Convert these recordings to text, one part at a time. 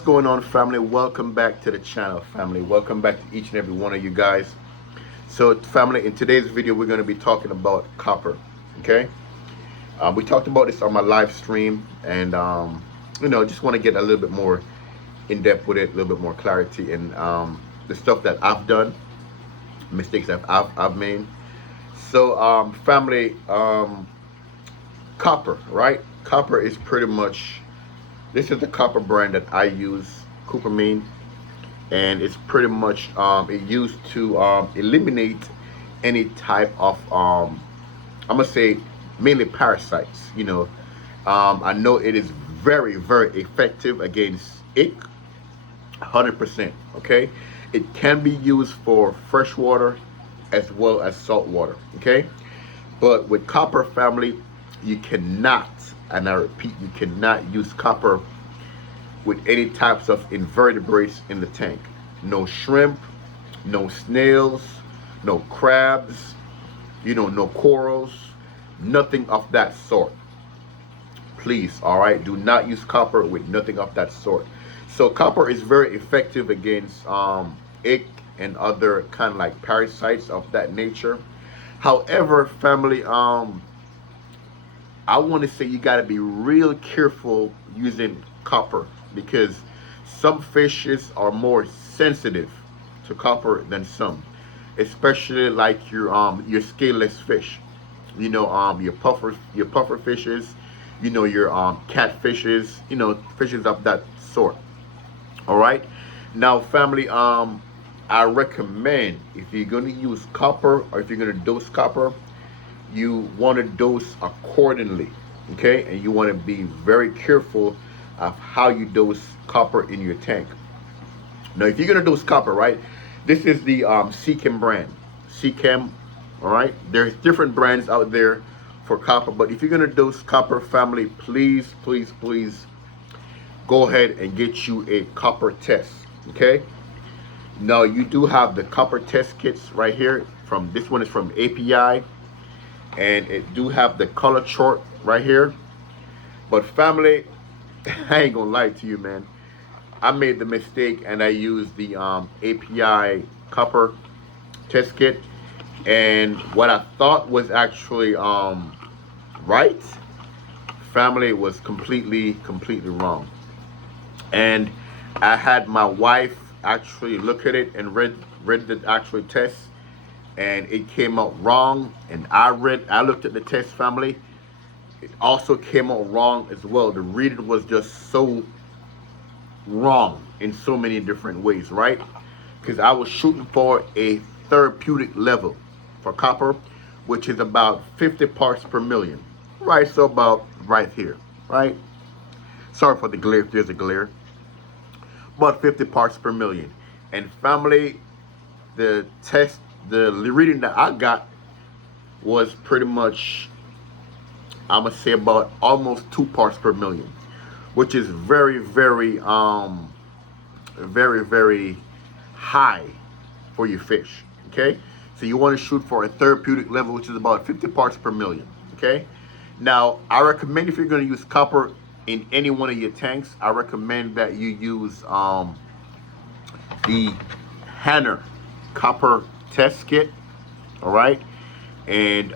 What's going on, family? Welcome back to the channel, family. Welcome back to each and every one of you guys. So, family, in today's video we're going to be talking about copper. Okay, we talked about this on my live stream, and just want to get a little bit more in depth with it, a little bit more clarity, and the stuff that I've done, mistakes that I've made. So, family, copper, right? Copper is pretty much, this is the copper brand that I use, Coppermine, and it's pretty much it used to eliminate any type of I'm gonna say mainly parasites. I know it is very effective against ick, 100%. Okay, it can be used for fresh water as well as salt water. Okay, but with copper, family, you cannot, and I repeat, you cannot use copper with any types of invertebrates in the tank. No shrimp, no snails, no crabs, no corals, nothing of that sort. Please, all right, do not use copper with nothing of that sort. So copper is very effective against ick and other kind of like parasites of that nature. However, family, I want to say you got to be real careful using copper, because some fishes are more sensitive to copper than some, especially like your scaleless fish. Your puffer fishes, your catfishes, fishes of that sort. All right. Now, family, I recommend, if you're going to use copper or if you're going to dose copper, you want to dose accordingly. Okay, and you want to be very careful of how you dose copper in your tank. Now, if you're going to dose copper, right, this is the Seachem brand. Seachem, all right. There's different brands out there for copper, but if you're going to dose copper, family, please go ahead and get you a copper test. Okay. Now, you do have the copper test kits right here. From this one is from API, and it do have the color chart right here. But family, I ain't gonna lie to you, man. I made the mistake and I used the API copper test kit, and what I thought was actually right, family, was completely wrong. And I had my wife actually look at it and read the actual test, and it came out wrong. And I looked at the test, family. It also came out wrong as well. The reading was just so wrong in so many different ways, right? Because I was shooting for a therapeutic level for copper, which is about 50 parts per million. Right, so about right here, right? Sorry for the glare if there's a glare. About 50 parts per million. And family, the test, the reading that I got was pretty much, I'm gonna say, about almost 2 parts per million, which is very high for your fish. Okay, so you want to shoot for a therapeutic level, which is about 50 parts per million. Okay, now I recommend, if you're going to use copper in any one of your tanks, I recommend that you use the Hanner copper test kit. All right, and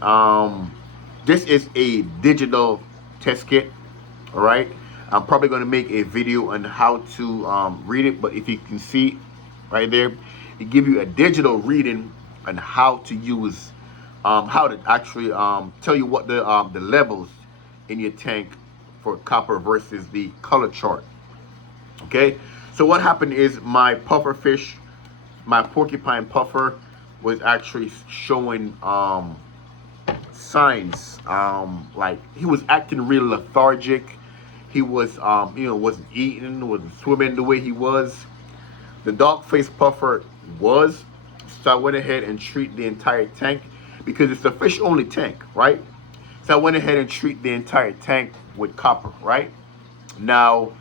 this is a digital test kit. All right, I'm probably going to make a video on how to read it, but if you can see right there, it give you a digital reading on how to use, how to actually tell you what the levels in your tank for copper versus the color chart. Okay, so what happened is my puffer fish, my porcupine puffer, was actually showing signs, like he was acting real lethargic. He was wasn't eating, wasn't swimming the way he was. The dog face puffer was. So I went ahead and treat the entire tank, because it's a fish only tank, right? So I went ahead and treat the entire tank with copper, right? Now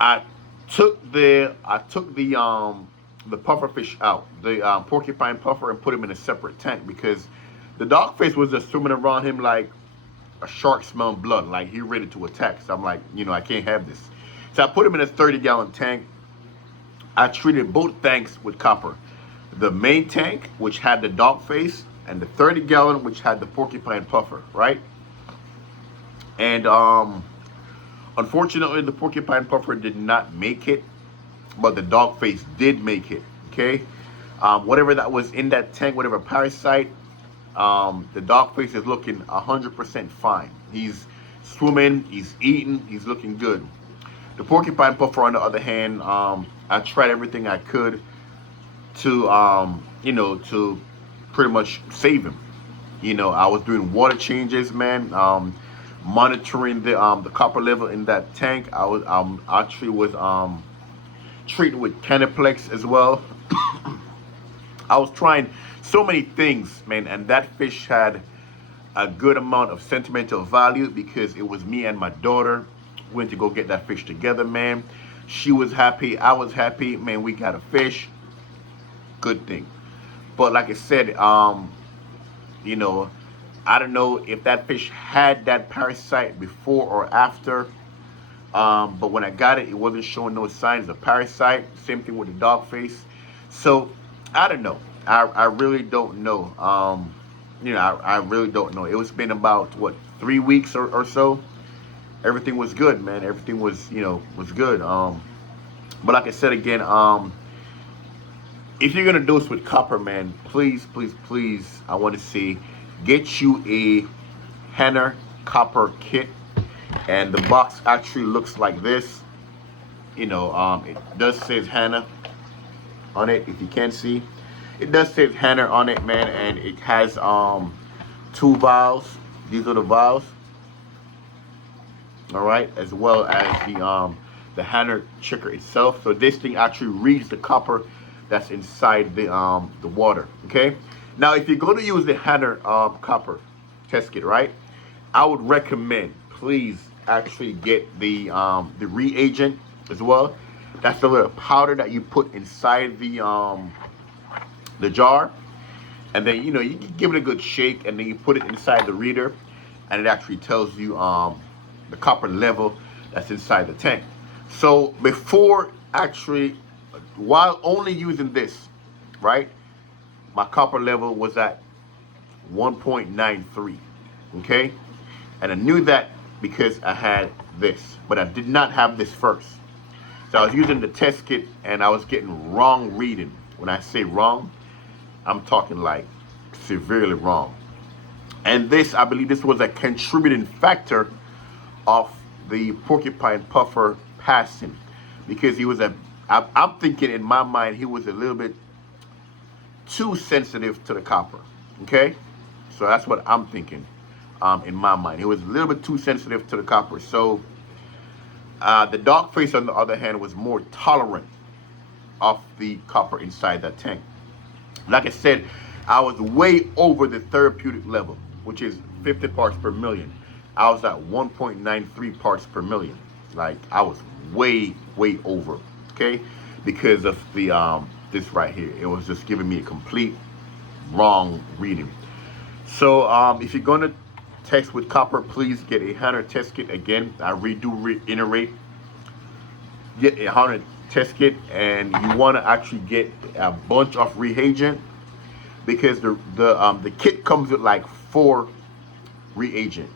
I took the puffer fish out, the porcupine puffer, and put him in a separate tank, because the dogfish was just swimming around him like a shark smelling blood, like he ready to attack. So I'm like, I can't have this. So I put them in a 30-gallon tank. I treated both tanks with copper. The main tank, which had the dog face, and the 30-gallon, which had the porcupine puffer, right? And unfortunately, the porcupine puffer did not make it, but the dog face did make it. Okay, whatever that was in that tank, whatever parasite, the dog face is looking 100% fine. He's swimming, he's eating, he's looking good. The porcupine puffer, on the other hand, I tried everything I could to, to pretty much save him. I was doing water changes, man. Monitoring the copper level in that tank. I was actually was treating with Canaplex as well. I was trying so many things, man, and that fish had a good amount of sentimental value because it was me and my daughter went to go get that fish together, man. She was happy, I was happy, man. We got a fish, good thing. But like I said, I don't know if that fish had that parasite before or after. But when I got it, it wasn't showing no signs of parasite. Same thing with the dog face. So I don't know. I really don't know. I really don't know. It was been about what, 3 weeks or so. Everything was good, man. Everything was was good. But like I said again, if you're gonna dose with copper, man, please, please, please, I want to see, get you a Henner copper kit, and the box actually looks like this. It does say Henner on it. If you can see, it does say Henner on it, man, and it has 2 valves. These are the valves. All right, as well as the Henner checker itself. So this thing actually reads the copper that's inside the water. Okay. Now, if you're going to use the Henner copper test kit, right, I would recommend, please actually get the reagent as well. That's the little powder that you put inside the jar, and then you can give it a good shake, and then you put it inside the reader, and it actually tells you the copper level that's inside the tank. So before actually, while only using this, right, my copper level was at 1.93. Okay, and I knew that because I had this, but I did not have this first. So I was using the test kit, and I was getting wrong reading. When I say wrong, I'm talking like severely wrong. And this, I believe, this was a contributing factor of the porcupine puffer passing, because he was I'm thinking in my mind he was a little bit too sensitive to the copper. Okay, so that's what I'm thinking. In my mind, he was a little bit too sensitive to the copper. So the dog face, on the other hand, was more tolerant of the copper inside that tank. Like I said, I was way over the therapeutic level, which is 50 parts per million. I was at 1.93 parts per million. Like, I was way over. Okay, because of the this right here. It was just giving me a complete wrong reading. So if you're gonna test with copper, please get a Henner test kit. Again, I reiterate, get a Henner test kit, and you want to actually get a bunch of reagent, because the kit comes with like 4 reagent.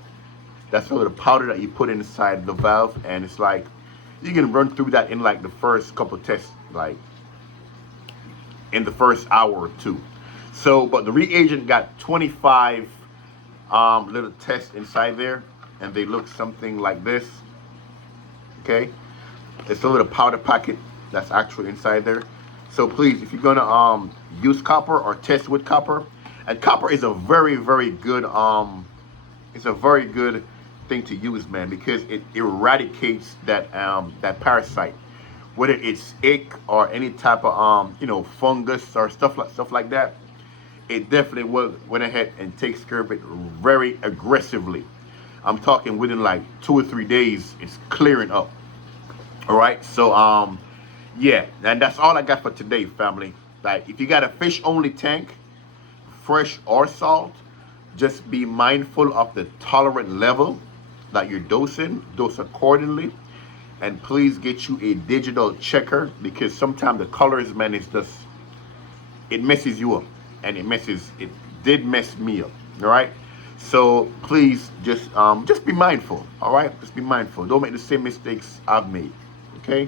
That's a little powder that you put inside the valve, and it's like you can run through that in like the first couple tests, like in the first hour or 2. So, but the reagent got 25 little tests inside there, and they look something like this. Okay, it's a little powder packet that's actually inside there. So please, if you're gonna use copper or test with copper, and copper is a very good it's a very good thing to use, man, because it eradicates that that parasite, whether it's ick or any type of fungus or stuff like that. It definitely went ahead and takes care of it very aggressively. I'm talking within like 2 or 3 days, it's clearing up. All right, so yeah, and that's all I got for today, family. Like, if you got a fish only tank, fresh or salt, just be mindful of the tolerant level that you're dosing. Dose accordingly, And please get you a digital checker, because sometimes the colors, man, is just, it messes you up, and it did mess me up. All right. So please just be mindful. All right. Just be mindful. Don't make the same mistakes I've made. Okay.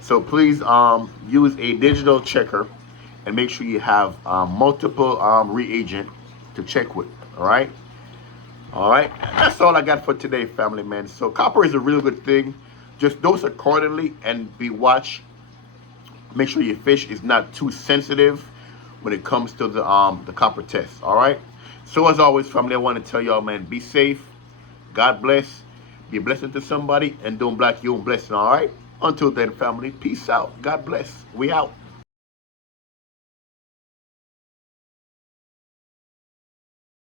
So please use a digital checker, and make sure you have multiple reagent to check with. All right. All right. That's all I got for today, family, man. So copper is a really good thing. Just dose accordingly and be watch. Make sure your fish is not too sensitive when it comes to the copper test. All right. So as always, family, I want to tell y'all, man, be safe. God bless. Be a blessing to somebody, and don't block your own blessing. All right. Until then, family, peace out. God bless. We out.